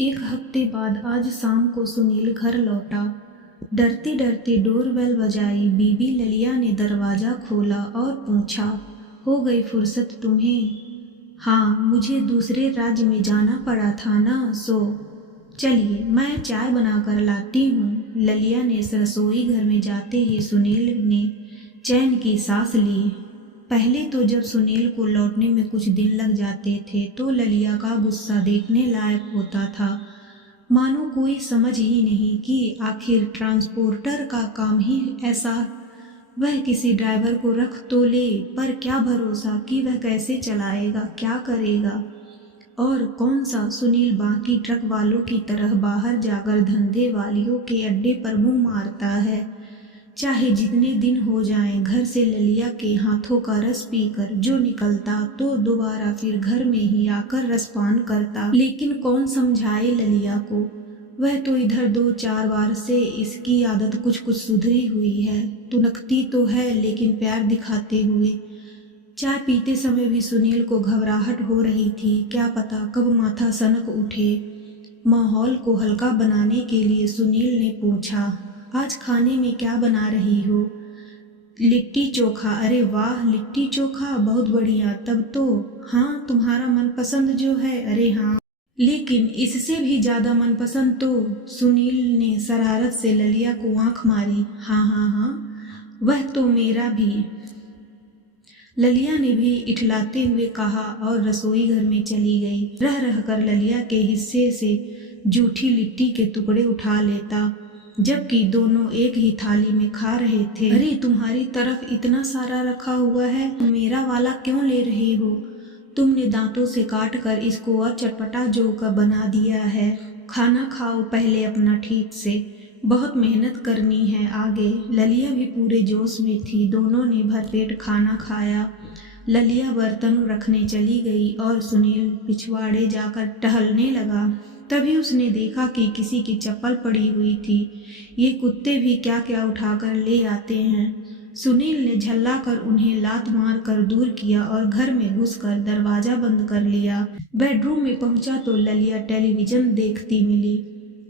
एक हफ्ते बाद आज शाम को सुनील घर लौटा। डरते डरते डोरबेल बजाई। बीबी ललिया ने दरवाज़ा खोला और पूछा, हो गई फुर्सत तुम्हें? हाँ, मुझे दूसरे राज्य में जाना पड़ा था ना, सो चलिए मैं चाय बनाकर लाती हूँ। ललिया ने रसोई घर में जाते ही सुनील ने चैन की सांस ली। पहले तो जब सुनील को लौटने में कुछ दिन लग जाते थे तो ललिया का गुस्सा देखने लायक होता था। मानो कोई समझ ही नहीं कि आखिर ट्रांसपोर्टर का काम ही ऐसा। वह किसी ड्राइवर को रख तो ले, पर क्या भरोसा कि वह कैसे चलाएगा, क्या करेगा। और कौन सा सुनील बाकी ट्रक वालों की तरह बाहर जाकर धंधे वालियों के अड्डे पर मुंह मारता है। चाहे जितने दिन हो जाएं, घर से ललिया के हाथों का रस पीकर जो निकलता तो दोबारा फिर घर में ही आकर रसपान करता। लेकिन कौन समझाए ललिया को, वह तो इधर 2-4 बार से इसकी आदत कुछ कुछ सुधरी हुई है। तुनकती तो है लेकिन प्यार दिखाते हुए। चाय पीते समय भी सुनील को घबराहट हो रही थी। क्या पता कब माथा सनक उठे। माहौल को हल्का बनाने के लिए सुनील ने पूछा, आज खाने में क्या बना रही हो? लिट्टी चोखा। अरे वाह, लिट्टी चोखा, बहुत बढ़िया। तब तो हाँ, तुम्हारा मनपसंद जो है। अरे हाँ, लेकिन इससे भी ज़्यादा मनपसंद तो। सुनील ने शरारत से ललिया को आंख मारी। हाँ हाँ हाँ, वह तो मेरा भी, ललिया ने भी इठलाते हुए कहा और रसोई घर में चली गई। रह रह कर ललिया के हिस्से से जूठी लिट्टी के टुकड़े उठा लेता, जबकि दोनों एक ही थाली में खा रहे थे। अरे तुम्हारी तरफ इतना सारा रखा हुआ है, मेरा वाला क्यों ले रही हो? तुमने दांतों से काट कर इसको और चटपटा जो का बना दिया है। खाना खाओ पहले अपना ठीक से, बहुत मेहनत करनी है आगे। ललिया भी पूरे जोश में थी। दोनों ने भरपेट खाना खाया। ललिया बर्तन रखने चली गई और सुनील पिछवाड़े जाकर टहलने लगा। तभी उसने देखा कि किसी की चप्पल पड़ी हुई थी। ये कुत्ते भी क्या क्या उठाकर ले आते हैं। सुनील ने झल्ला कर उन्हें लात मार कर दूर किया और घर में घुसकर दरवाज़ा बंद कर लिया। बेडरूम में पहुंचा तो ललिया टेलीविज़न देखती मिली।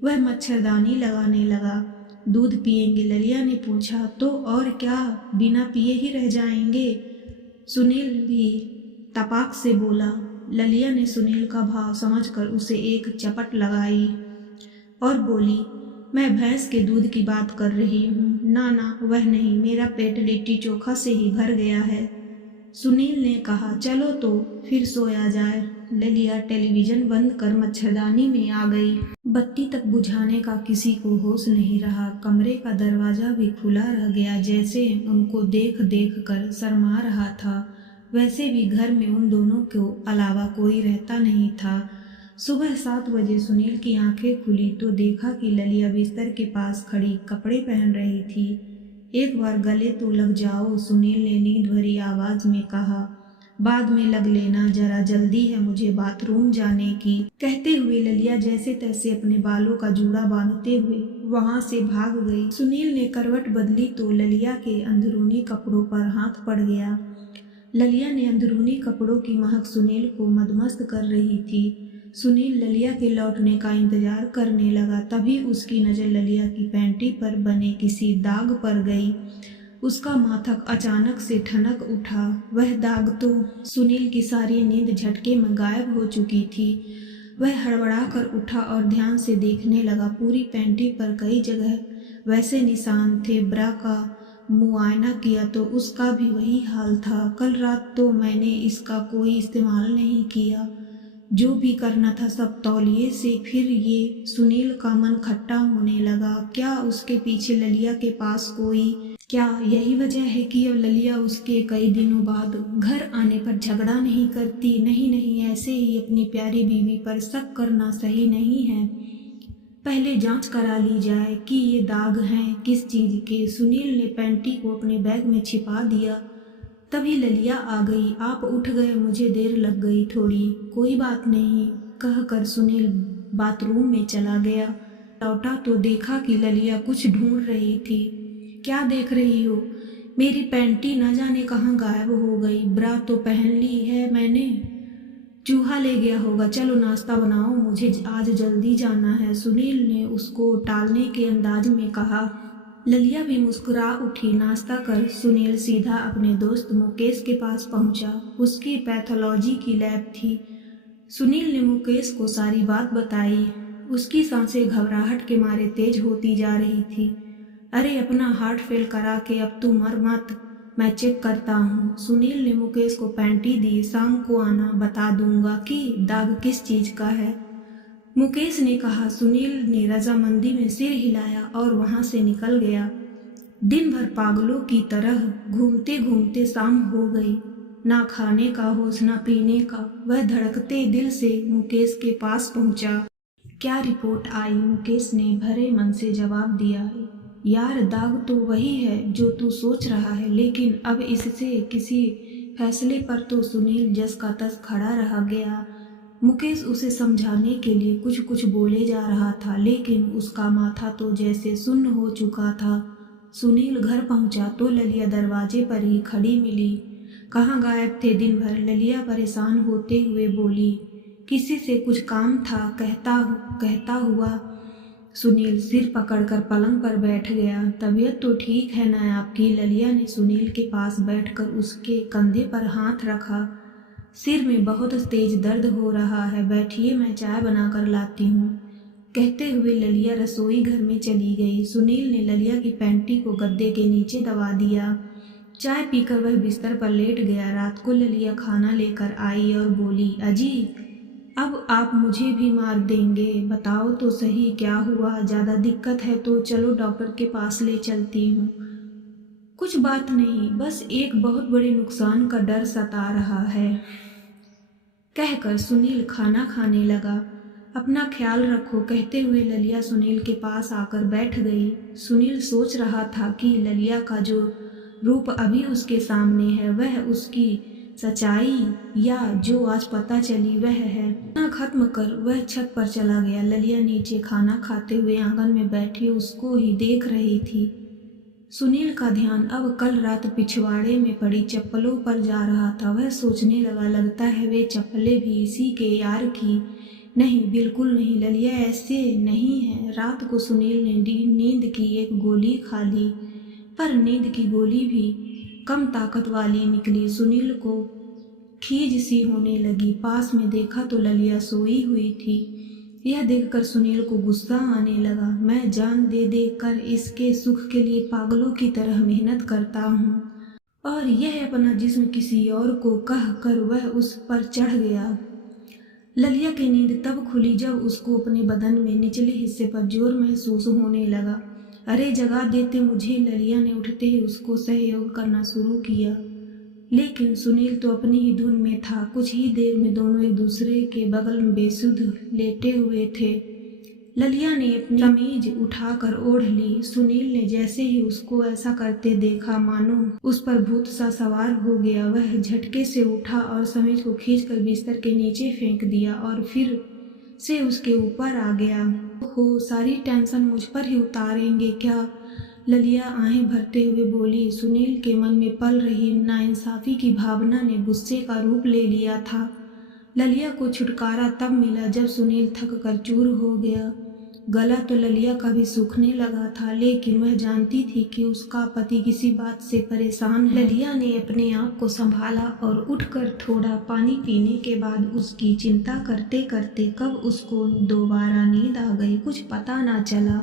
वह मच्छरदानी लगाने लगा। दूध पिएंगे? ललिया ने पूछा। तो और क्या, बिना पिए ही रह जाएंगे? सुनील भी तपाक से बोला। ललिया ने सुनील का भाव समझकर उसे एक चपट लगाई और बोली, मैं भैंस के दूध की बात कर रही हूँ। ना ना, वह नहीं, मेरा पेट लिट्टी चोखा से ही भर गया है। सुनील ने कहा, चलो तो फिर सोया जाए। ललिया टेलीविज़न बंद कर मच्छरदानी में आ गई। बत्ती तक बुझाने का किसी को होश नहीं रहा। कमरे का दरवाज़ा भी खुला रह गया, जैसे उनको देख देख कर शर्मा रहा था। वैसे भी घर में उन दोनों को अलावा कोई रहता नहीं था। सुबह 7 बजे सुनील की आंखें खुली तो देखा कि ललिया बिस्तर के पास खड़ी कपड़े पहन रही थी। एक बार गले तो लग जाओ, सुनील ने नींद भरी आवाज़ में कहा। बाद में लग लेना, जरा जल्दी है मुझे बाथरूम जाने की। कहते हुए ललिया जैसे तैसे अपने बालों का जूड़ा बांधते हुए वहां से भाग गई। सुनील ने करवट बदली तो ललिया के अंदरूनी कपड़ों पर हाथ पड़ गया। ललिया ने अंदरूनी कपड़ों की महक सुनील को मदमस्त कर रही थी। सुनील ललिया के लौटने का इंतजार करने लगा। तभी उसकी नज़र ललिया की पैंटी पर बने किसी दाग पर गई। उसका माथा अचानक से ठनक उठा। वह दाग तो सुनील की सारी नींद झटके में गायब हो चुकी थी। वह हड़बड़ा कर उठा और ध्यान से देखने लगा। पूरी पैंटी पर कई जगह वैसे निशान थे। ब्रा का मुआयना किया तो उसका भी वही हाल था। कल रात तो मैंने इसका कोई इस्तेमाल नहीं किया। जो भी करना था सब तौलिए से। फिर ये सुनील का मन खट्टा होने लगा। क्या उसके पीछे ललिया के पास कोई, क्या यही वजह है कि अब ललिया उसके कई दिनों बाद घर आने पर झगड़ा नहीं करती? नहीं नहीं, ऐसे ही अपनी प्यारी बीवी पर शक करना सही नहीं है। पहले जांच करा ली जाए कि ये दाग हैं किस चीज़ के। सुनील ने पैंटी को अपने बैग में छिपा दिया। तभी ललिया आ गई। आप उठ गए, मुझे देर लग गई थोड़ी। कोई बात नहीं, कहकर सुनील बाथरूम में चला गया। लौटा तो देखा कि ललिया कुछ ढूंढ रही थी। क्या देख रही हो? मेरी पैंटी न जाने कहाँ गायब हो गई। ब्रा तो पहन ली है मैंने। चूहा ले गया होगा, चलो नाश्ता बनाओ, मुझे आज जल्दी जाना है, सुनील ने उसको टालने के अंदाज में कहा। ललिया भी मुस्कुरा उठी। नाश्ता कर सुनील सीधा अपने दोस्त मुकेश के पास पहुंचा। उसकी पैथोलॉजी की लैब थी। सुनील ने मुकेश को सारी बात बताई। उसकी सांसें घबराहट के मारे तेज होती जा रही थी। अरे अपना हार्ट फेल करा के अब तू मर मत, मैं चेक करता हूँ। सुनील ने मुकेश को पैंटी दी। शाम को आना, बता दूंगा कि दाग किस चीज का है, मुकेश ने कहा। सुनील ने रजामंदी में सिर हिलाया और वहां से निकल गया। दिन भर पागलों की तरह घूमते घूमते शाम हो गई। ना खाने का होश ना पीने का। वह धड़कते दिल से मुकेश के पास पहुंचा। क्या रिपोर्ट आई, मुकेश ने भरे मन से जवाब दिया। यार दाग तो वही है जो तू सोच रहा है, लेकिन अब इससे किसी फैसले पर तो सुनील जस का तस खड़ा रह गया। मुकेश उसे समझाने के लिए कुछ कुछ बोले जा रहा था, लेकिन उसका माथा तो जैसे सुन्न हो चुका था। सुनील घर पहुंचा तो ललिया दरवाजे पर ही खड़ी मिली। कहाँ गायब थे दिन भर, ललिया परेशान होते हुए बोली। किसी से कुछ काम था, कहता हुआ सुनील सिर पकड़कर पलंग पर बैठ गया। तबीयत तो ठीक है ना आपकी, ललिया ने सुनील के पास बैठकर उसके कंधे पर हाथ रखा। सिर में बहुत तेज दर्द हो रहा है, बैठिए मैं चाय बनाकर लाती हूँ, कहते हुए ललिया रसोई घर में चली गई। सुनील ने ललिया की पैंटी को गद्दे के नीचे दबा दिया। चाय पीकर वह बिस्तर पर लेट गया। रात को ललिया खाना लेकर आई और बोली, अजी अब आप मुझे भी मार देंगे, बताओ तो सही क्या हुआ, ज़्यादा दिक्कत है तो चलो डॉक्टर के पास ले चलती हूँ। कुछ बात नहीं, बस एक बहुत बड़े नुकसान का डर सता रहा है, कहकर सुनील खाना खाने लगा। अपना ख्याल रखो, कहते हुए ललिया सुनील के पास आकर बैठ गई। सुनील सोच रहा था कि ललिया का जो रूप अभी उसके सामने है वह उसकी सच्चाई या जो आज पता चली वह है। खाना खत्म कर वह छत पर चला गया। ललिया नीचे खाना खाते हुए आंगन में बैठी उसको ही देख रही थी। सुनील का ध्यान अब कल रात पिछवाड़े में पड़ी चप्पलों पर जा रहा था। वह सोचने लगा, लगता है वे चप्पलें भी इसी के यार की। नहीं, बिल्कुल नहीं, ललिया ऐसे नहीं है। रात को सुनील ने नींद की एक गोली खा ली, पर नींद की गोली भी कम ताकत वाली निकली। सुनील को खीज सी होने लगी। पास में देखा तो ललिया सोई हुई थी। यह देखकर सुनील को गुस्सा आने लगा। मैं जान दे दे कर इसके सुख के लिए पागलों की तरह मेहनत करता हूँ, और यह अपना जिस्म किसी और को कह कर वह उस पर चढ़ गया। ललिया की नींद तब खुली जब उसको अपने बदन में निचले हिस्से पर जोर महसूस होने लगा। अरे जगा देते मुझे, ललिया ने उठते ही उसको सहयोग करना शुरू किया, लेकिन सुनील तो अपनी ही धुन में था। कुछ ही देर में दोनों एक दूसरे के बगल में बेसुध लेटे हुए थे। ललिया ने अपनी कमीज उठाकर ओढ़ ली। सुनील ने जैसे ही उसको ऐसा करते देखा, मानो उस पर भूत सा सवार हो गया। वह झटके से उठा और कमीज को खींचकर बिस्तर के नीचे फेंक दिया और फिर से उसके ऊपर आ गया। हो, सारी टेंशन मुझ पर ही उतारेंगे क्या, ललिया आहें भरते हुए बोली। सुनील के मन में पल रही नाइंसाफी की भावना ने गुस्से का रूप ले लिया था। ललिया को छुटकारा तब मिला जब सुनील थक कर चूर हो गया। गला तो ललिया का भी सूखने लगा था, लेकिन वह जानती थी कि उसका पति किसी बात से परेशान है। ललिया ने अपने आप को संभाला और उठकर थोड़ा पानी पीने के बाद उसकी चिंता करते करते कब उसको दोबारा नींद आ गई, कुछ पता ना चला।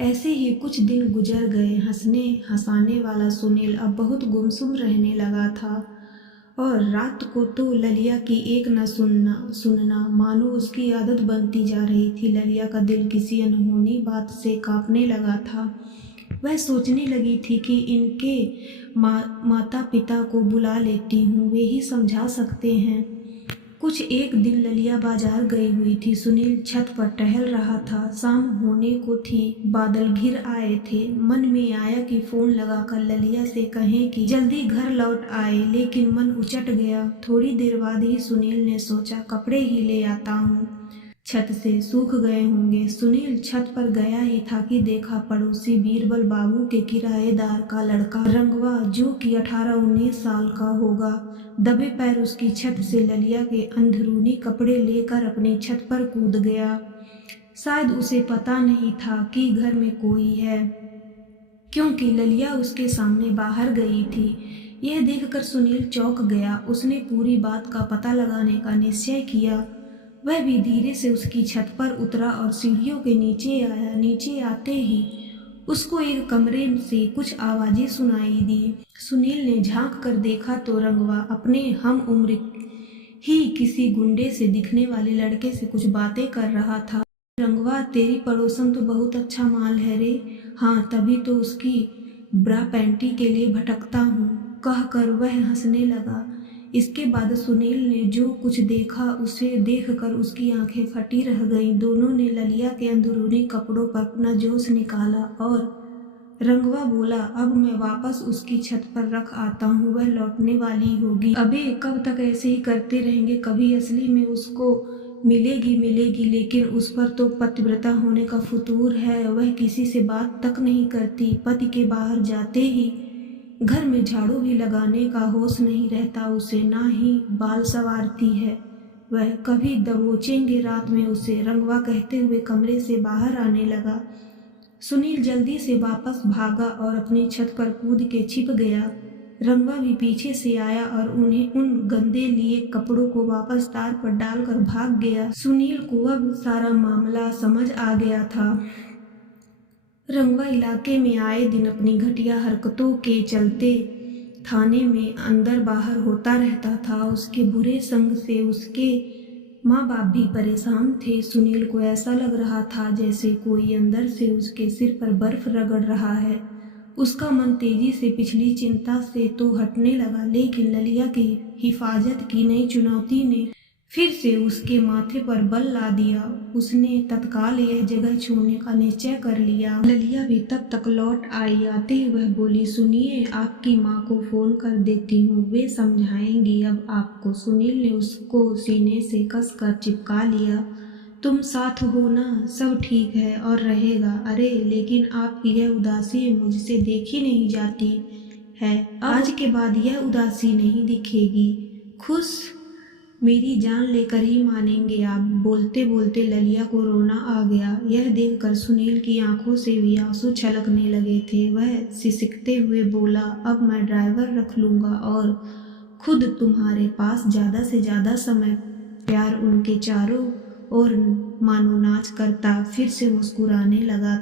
ऐसे ही कुछ दिन गुजर गए। हंसने हंसाने वाला सुनील अब बहुत गुमसुम रहने लगा था, और रात को तो ललिया की एक न सुनना मानो उसकी आदत बनती जा रही थी। ललिया का दिल किसी अनहोनी बात से कांपने लगा था। वह सोचने लगी थी कि इनके माता पिता को बुला लेती हूँ, वे ही समझा सकते हैं। कुछ एक दिन ललिया बाजार गई हुई थी। सुनील छत पर टहल रहा था। शाम होने को थी, बादल घिर आए थे। मन में आया कि फोन लगाकर ललिया से कहें कि जल्दी घर लौट आए, लेकिन मन उचट गया। थोड़ी देर बाद ही सुनील ने सोचा, कपड़े ही ले आता हूँ। छत से सूख गए होंगे। सुनील छत पर गया ही था कि देखा पड़ोसी बीरबल बाबू के किराएदार का लड़का रंगवा, जो कि 18-19 साल का होगा, दबे पैर उसकी छत से ललिया के अंदरूनी कपड़े लेकर अपनी छत पर कूद गया। शायद उसे पता नहीं था कि घर में कोई है, क्योंकि ललिया उसके सामने बाहर गई थी। यह देखकर सुनील चौंक गया। उसने पूरी बात का पता लगाने का निश्चय किया। वह भी धीरे से उसकी छत पर उतरा और सीढ़ियों के नीचे आया। नीचे आते ही उसको एक कमरे से कुछ आवाजें सुनाई दी। सुनील ने झांक कर देखा तो रंगवा अपने हम उम्र ही किसी गुंडे से दिखने वाले लड़के से कुछ बातें कर रहा था। रंगवा, तेरी पड़ोसन तो बहुत अच्छा माल है रे। हाँ, तभी तो उसकी ब्रा पैंटी के लिए भटकता हूँ, कहकर वह हंसने लगा। इसके बाद सुनील ने जो कुछ देखा उसे देखकर उसकी आंखें फटी रह गईं। दोनों ने ललिया के अंदरूनी कपड़ों पर अपना जोश निकाला और रंगवा बोला, अब मैं वापस उसकी छत पर रख आता हूँ, वह लौटने वाली होगी। अबे कब तक ऐसे ही करते रहेंगे? कभी असली में उसको मिलेगी, लेकिन उस पर तो पतिव्रता होने का फुतूर है। वह किसी से बात तक नहीं करती। पति के बाहर जाते ही घर में झाड़ू भी लगाने का होश नहीं रहता उसे, ना ही बाल संवारती है। वह कभी दबोचेंगे रात में उसे, रंगवा कहते हुए कमरे से बाहर आने लगा। सुनील जल्दी से वापस भागा और अपनी छत पर कूद के छिप गया। रंगवा भी पीछे से आया और उन्हें उन गंदे लिए कपड़ों को वापस तार पर डालकर भाग गया। सुनील को अब सारा मामला समझ आ गया था। रंगवा इलाके में आए दिन अपनी घटिया हरकतों के चलते थाने में अंदर बाहर होता रहता था। उसके बुरे संग से उसके माँ बाप भी परेशान थे। सुनील को ऐसा लग रहा था जैसे कोई अंदर से उसके सिर पर बर्फ रगड़ रहा है। उसका मन तेजी से पिछली चिंता से तो हटने लगा, लेकिन ललिया की हिफाजत की नई चुनौती ने फिर से उसके माथे पर बल ला दिया। उसने तत्काल यह जगह छोड़ने का निश्चय कर लिया। ललिया भी तब तक लौट आई। आते ही वह बोली, सुनिए, आपकी माँ को फोन कर देती हूँ, वे समझाएंगी अब आपको। सुनील ने उसको सीने से कसकर चिपका लिया। तुम साथ हो ना, सब ठीक है और रहेगा। अरे लेकिन आपकी यह उदासी मुझसे देखी नहीं जाती है। आज के बाद यह उदासी नहीं दिखेगी। खुश मेरी जान लेकर ही मानेंगे आप। बोलते बोलते ललिया को रोना आ गया। यह देखकर सुनील की आंखों से भी आंसू छलकने लगे थे। वह सिसकते हुए बोला, अब मैं ड्राइवर रख लूँगा और खुद तुम्हारे पास ज़्यादा से ज़्यादा समय। प्यार उनके चारों ओर मानो नाच करता फिर से मुस्कुराने लगा।